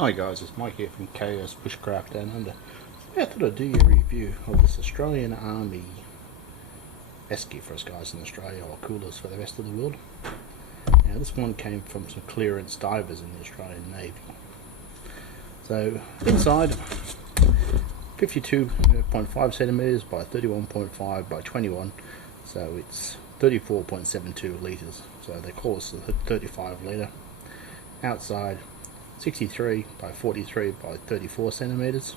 Hi guys, it's Mike here from KS Bushcraft Down Under. I thought I'd do you a review of this Australian Army Esky for us guys in Australia, or coolers for the rest of the world. Now this one came from some clearance divers in the Australian Navy. So inside, 52.5 centimeters by 31.5 by 21, so it's 34.72 litres, so they call this a 35 litre. Outside, 63 by 43 by 34 centimeters.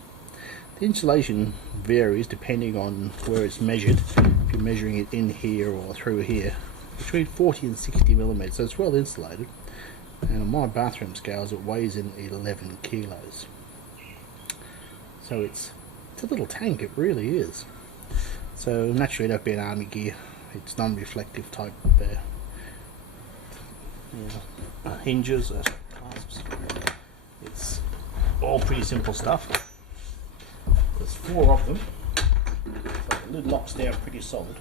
The insulation varies depending on where it's measured. If you're measuring it in here or through here, between 40 and 60 millimeters, so it's well insulated. And on my bathroom scales, it weighs in 11 kilos. So it's a little tank, it really is. So naturally, that'd be an army gear. It's non-reflective type hinges, clasps. It's all pretty simple stuff. There's 4 of them, so the lid locks down pretty solid,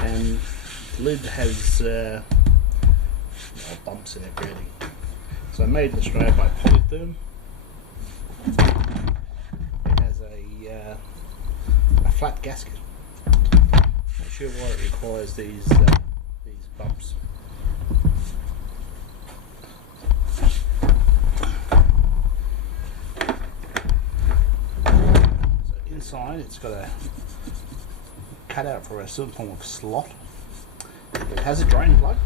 and the lid has bumps in it really. So made in Australia by Polytherm. It has a flat gasket. Not sure why it requires these bumps. Inside it's got a cutout for a certain form of slot. It has a drain plug.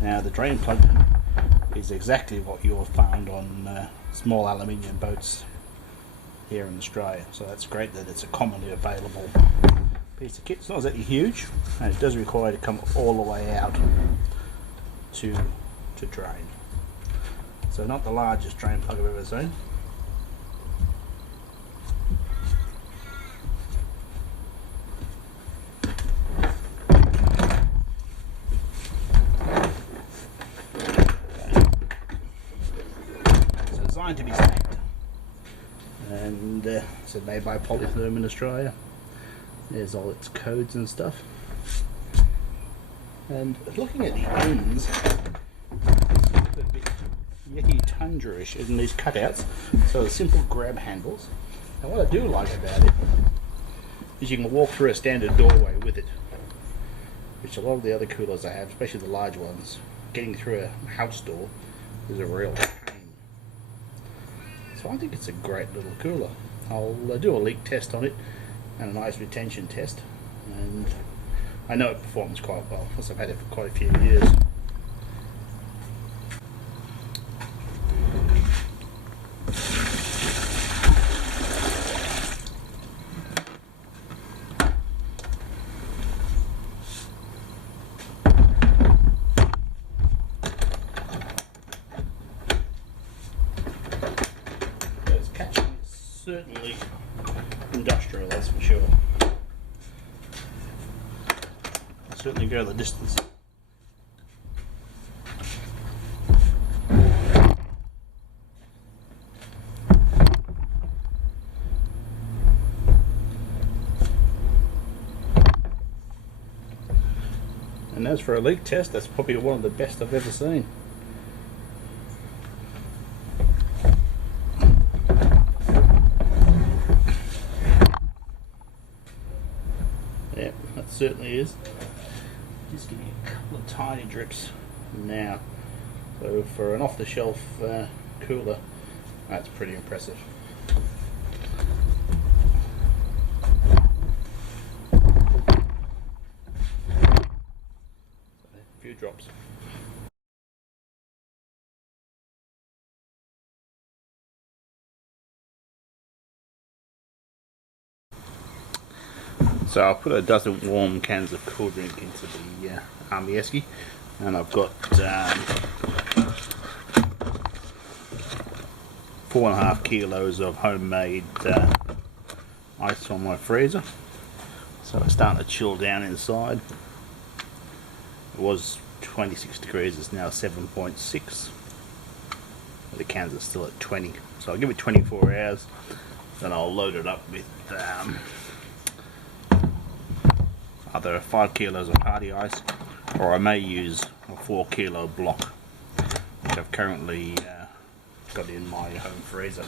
Now the drain plug is exactly what you'll find on small aluminium boats here in Australia, so that's great that it's a commonly available piece of kit. It's not exactly huge, and it does require to come all the way out to drain. So not the largest drain plug I've ever seen. Designed to be stacked, and it's made by Polytherm in Australia. There's all its codes and stuff. And looking at the ends, it's a bit Yeti Tundra-ish in these cutouts. So the simple grab handles. And what I do like about it is you can walk through a standard doorway with it, which a lot of the other coolers I have, especially the large ones, getting through a house door is a real pain. So I think it's a great little cooler. I'll do a leak test on it and a nice retention test, and I know it performs quite well because I've had it for quite a few years. Certainly industrial, that's for sure. I'll certainly go the distance. And as for a leak test, that's probably one of the best I've ever seen. Yeah, that certainly is. Just give me a couple of tiny drips now. So for an off-the-shelf cooler, that's pretty impressive. So a few drops. So I'll put a dozen warm cans of cool drink into the Army Esky, and I've got 4.5 kilos of homemade ice on my freezer. So it's starting to chill down inside. It was 26 degrees, it's now 7.6. The cans are still at 20, so I'll give it 24 hours, then I'll load it up with either 5 kilos of party ice, or I may use a 4 kilo block I've currently got in my home freezer,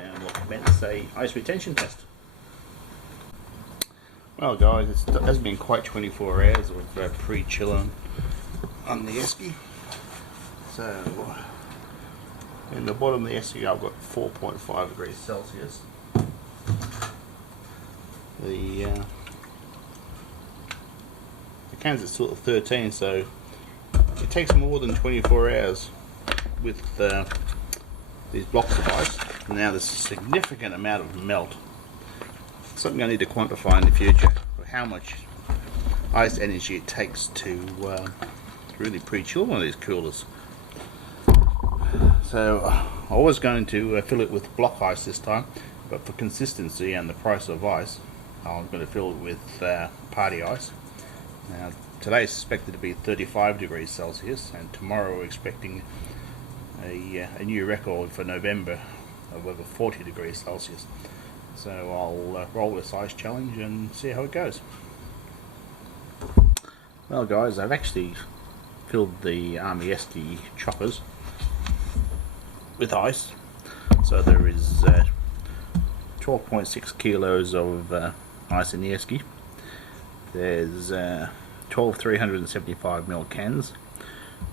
and we'll commence a ice retention test. Well guys, it has been quite 24 hours of pre-chilling on the Esky. So in the bottom of the Esky I've got 4.5 degrees Celsius. The cans are still at 13, so it takes more than 24 hours with these blocks of ice. Now there's a significant amount of melt. Something I need to quantify in the future, how much ice energy it takes to really pre-chill one of these coolers. So I was going to fill it with block ice this time, but for consistency and the price of ice, I'm going to fill it with party ice. Now today is expected to be 35 degrees Celsius, and tomorrow we're expecting a new record for November of over 40 degrees Celsius. So I'll roll this ice challenge and see how it goes. Well guys, I've actually filled the Army Esky choppers with ice. So there is 12.6 kilos of ice in the Esky. There's 12 375ml cans,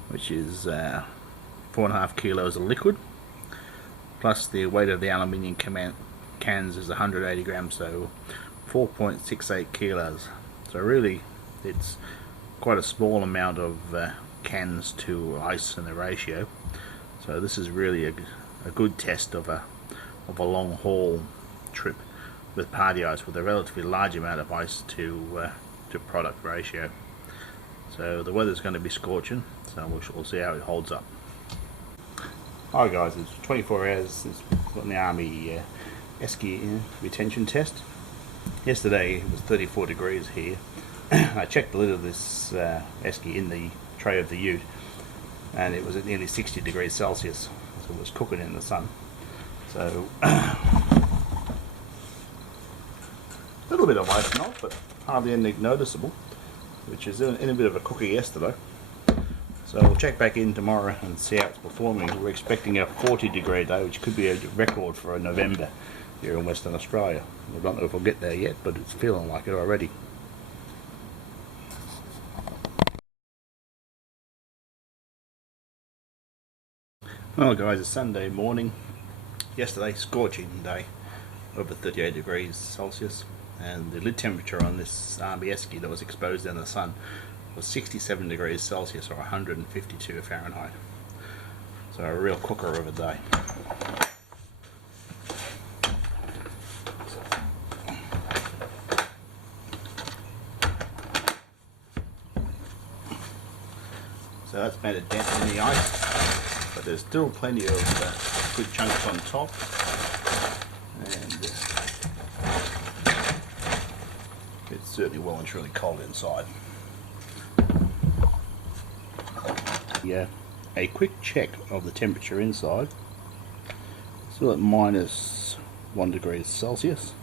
which is 4.5 kilos of liquid, plus the weight of the aluminium cans is 180 grams, so 4.68 kilos. So really it's quite a small amount of cans to ice in the ratio. So this is really a good test of a long haul trip with party ice with a relatively large amount of ice to product ratio. So the weather's going to be scorching, so we'll see how it holds up. Hi guys, it's 24 hours since we've got the Army Esky retention test. Yesterday it was 34 degrees here. I checked the lid of this Esky in the tray of the ute, and it was at nearly 60 degrees Celsius, so it was cooking in the sun. So a little bit of ice melt, but hardly anything noticeable, which is in a bit of a cooker yesterday. So we'll check back in tomorrow and see how it's performing. We're expecting a 40 degree day, which could be a record for a November here in Western Australia. I don't know if we'll get there yet, but it's feeling like it already. Well guys, it's Sunday morning. Yesterday, scorching day, over 38 degrees Celsius, and the lid temperature on this Army Esky that was exposed in the sun was 67 degrees Celsius, or 152 Fahrenheit. So a real cooker of a day. So that's made a dent in the ice, but there's still plenty of good chunks on top, and it's certainly well and truly cold inside. Yeah, a quick check of the temperature inside. Still at -1 degrees Celsius,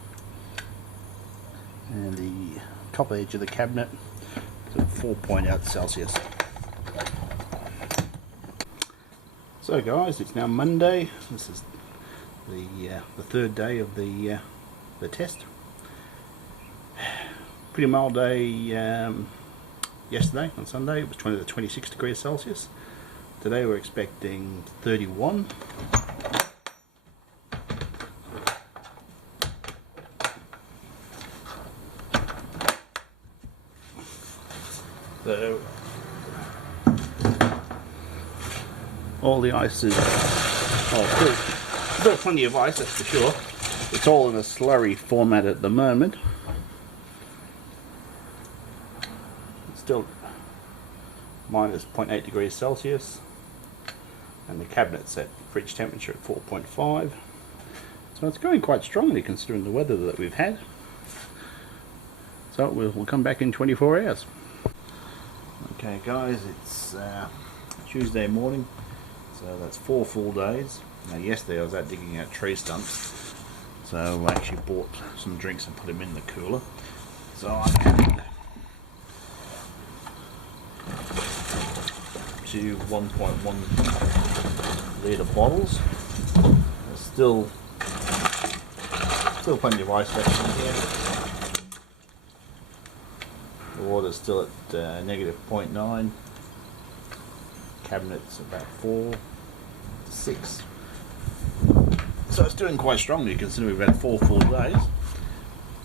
and the top edge of the cabinet is at 4.8 Celsius. So guys, it's now Monday. This is the third day of the test. Pretty mild day yesterday on Sunday. It was 26 degrees Celsius. Today we're expecting 31. So all the ice is still plenty of ice, that's for sure. It's all in a slurry format at the moment. It's still -0.8 degrees Celsius, and the cabinet's at fridge temperature at 4.5. So it's going quite strongly considering the weather that we've had. So we'll come back in 24 hours. Okay guys, it's Tuesday morning, so that's 4 full days. Now yesterday I was out digging out tree stumps, so I actually bought some drinks and put them in the cooler. So I can to 1.1 litre bottles. There's still plenty of ice left in here. The water's still at negative 0.9. Cabinet's about 4 to 6. So it's doing quite strongly considering we've had 4 full days.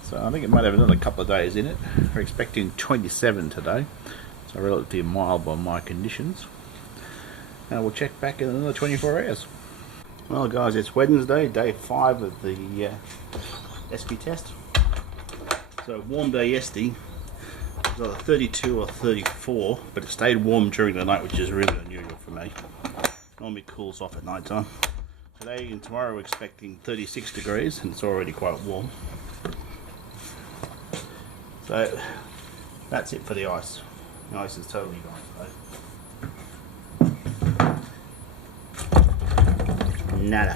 So I think it might have another couple of days in it. We're expecting 27 today. So relatively mild by my conditions. And we'll check back in another 24 hours. Well guys, it's Wednesday, day 5 of the Esky test. So warm day yesterday. It was either 32 or 34, but it stayed warm during the night, which is really unusual for me. Normally cools off at night time. Today and tomorrow we're expecting 36 degrees, and it's already quite warm. So that's it for the ice. The ice is totally gone today. Nada.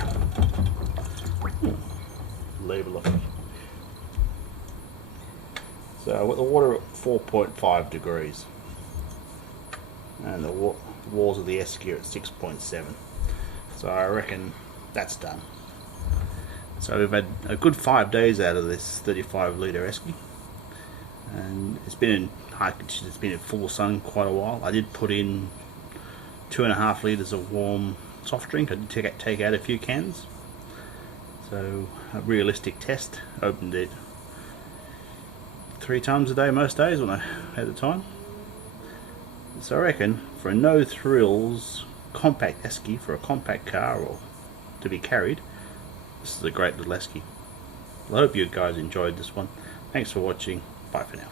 Label of it. So with the water at 4.5 degrees, and the walls of the Esky are at 6.7. So I reckon that's done. So we've had a good 5 days out of this 35 litre Esky, and it's been in high conditions. It's been in full sun quite a while. I did put in 2.5 litres of warm soft drink. I did take out a few cans. So a realistic test. Opened it 3 times a day most days when I had the time. So I reckon for a no thrills compact Esky, for a compact car or to be carried, this is a great little Esky. Well, I hope you guys enjoyed this one. Thanks for watching. Bye for now.